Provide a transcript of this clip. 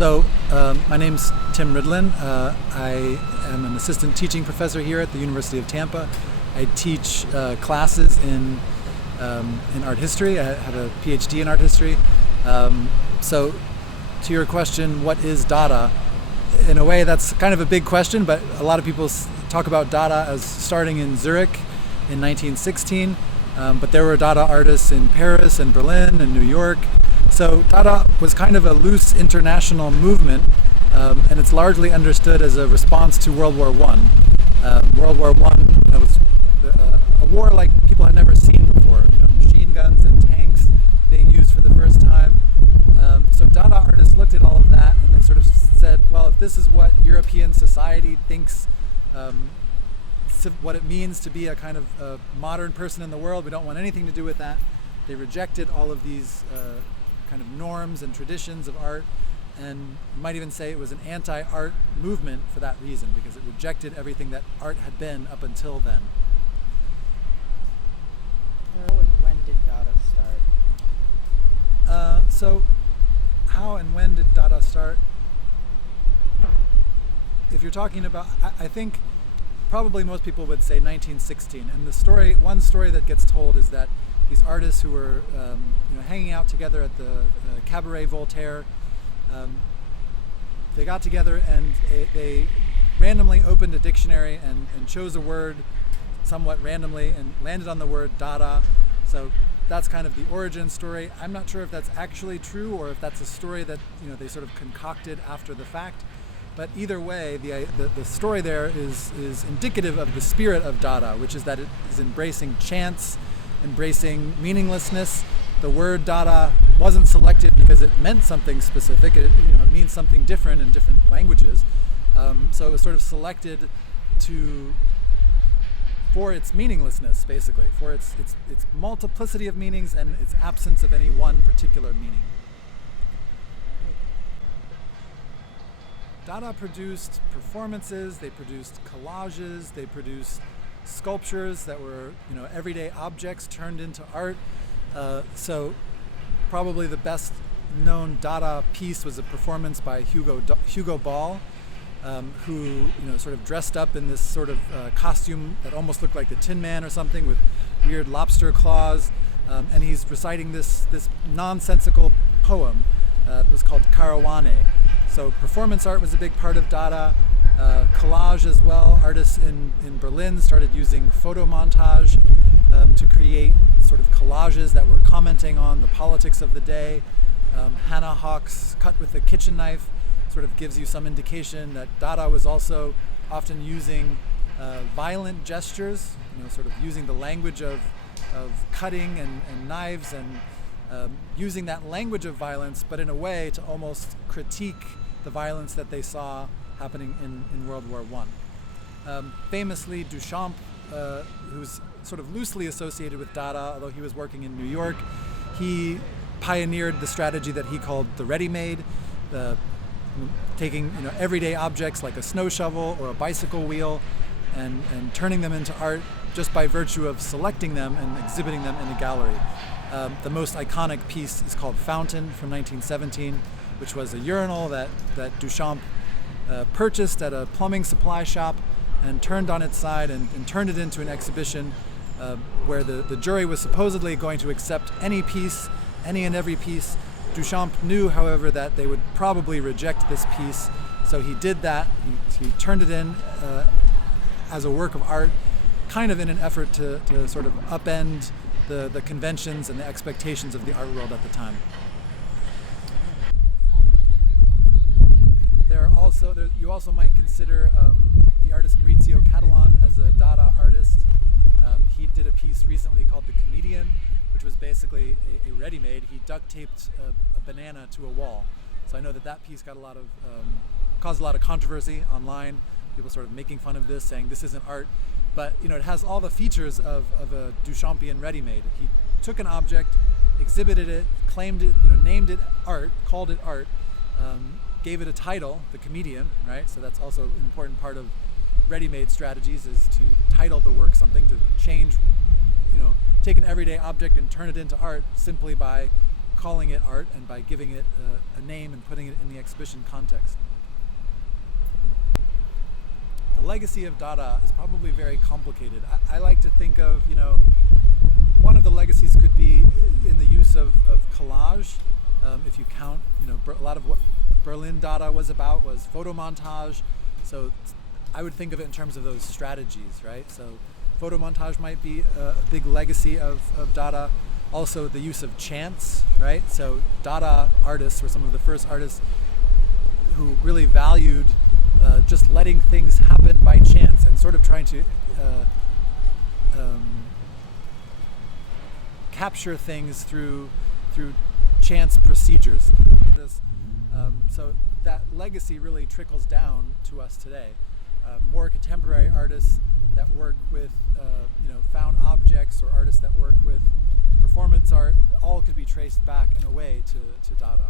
My name's Tim Ridlin. I am an assistant teaching professor here at the University of Tampa. I teach classes in art history. I have a PhD in art history. So to your question, what is Dada? In a way, that's kind of a big question, but a lot of people talk about Dada as starting in Zurich in 1916. But there were Dada artists in Paris and Berlin and New York. So Dada was kind of a loose international movement, and it's largely understood as a response to World War I. World War I was a war like people had never seen before. Machine guns and tanks being used for the first time. So Dada artists looked at all of that and they sort of said, well, if this is what European society thinks what it means to be a kind of a modern person in the world, we don't want anything to do with that. They rejected all of these kind of norms and traditions of art, and you might even say it was an anti-art movement for that reason, because it rejected everything that art had been up until then. How and when did Dada start? So how and when did Dada start? If you're talking about, I think probably most people would say 1916, and one story that gets told is that these artists who were hanging out together at the Cabaret Voltaire, they got together and they randomly opened a dictionary and chose a word somewhat randomly and landed on the word Dada. So that's kind of the origin story. I'm not sure if that's actually true or if that's a story that they sort of concocted after the fact. But either way, the story there is indicative of the spirit of Dada, which is that it is embracing chance, embracing meaninglessness. The word Dada wasn't selected because it meant something specific. It means something different in different languages. So it was sort of selected for its meaninglessness, basically, for its multiplicity of meanings and its absence of any one particular meaning. Dada produced performances, they produced collages, they produced sculptures that were everyday objects turned into art. So probably the best known Dada piece was a performance by Hugo Ball, who sort of dressed up in this sort of costume that almost looked like the Tin Man or something, with weird lobster claws, and he's reciting this nonsensical poem. It was called Karawane. So performance art was a big part of Dada. Collage as well. Artists in Berlin started using photo montage to create sort of collages that were commenting on the politics of the day. Hannah Hawks' Cut with a Kitchen Knife sort of gives you some indication that Dada was also often using violent gestures, sort of using the language of cutting and knives and using that language of violence, but in a way to almost critique the violence that they saw happening in World War I. Famously, Duchamp, who's sort of loosely associated with Dada, although he was working in New York, he pioneered the strategy that he called the ready-made, taking everyday objects like a snow shovel or a bicycle wheel and turning them into art just by virtue of selecting them and exhibiting them in a gallery. The most iconic piece is called Fountain from 1917, which was a urinal that Duchamp purchased at a plumbing supply shop and turned on its side and turned it into an exhibition where the jury was supposedly going to accept any and every piece. Duchamp knew, however, that they would probably reject this piece, so he did that. He turned it in as a work of art, kind of in an effort to sort of upend the conventions and the expectations of the art world at the time. You also might consider the artist Maurizio Cattelan as a Dada artist. He did a piece recently called The Comedian, which was basically a ready-made. He duct taped a banana to a wall. So I know that piece got caused a lot of controversy online. People sort of making fun of this, saying this isn't art. But it has all the features of a Duchampian ready-made. He took an object, exhibited it, claimed it, named it art, called it art, gave it a title, The Comedian, right? So that's also an important part of ready-made strategies, is to title the work something, to change, take an everyday object and turn it into art simply by calling it art and by giving it a name and putting it in the exhibition context. The legacy of Dada is probably very complicated. I like to think of, one of the legacies could be in the use of collage. If you count, a lot of what Berlin Dada was about was photo montage. So I would think of it in terms of those strategies, right? So photo montage might be a big legacy of Dada. Also the use of chance, right? So Dada artists were some of the first artists who really valued just letting things happen by chance and sort of trying to capture things through chance procedures. So that legacy really trickles down to us today. More contemporary artists that work with found objects, or artists that work with performance art, all could be traced back in a way to Dada.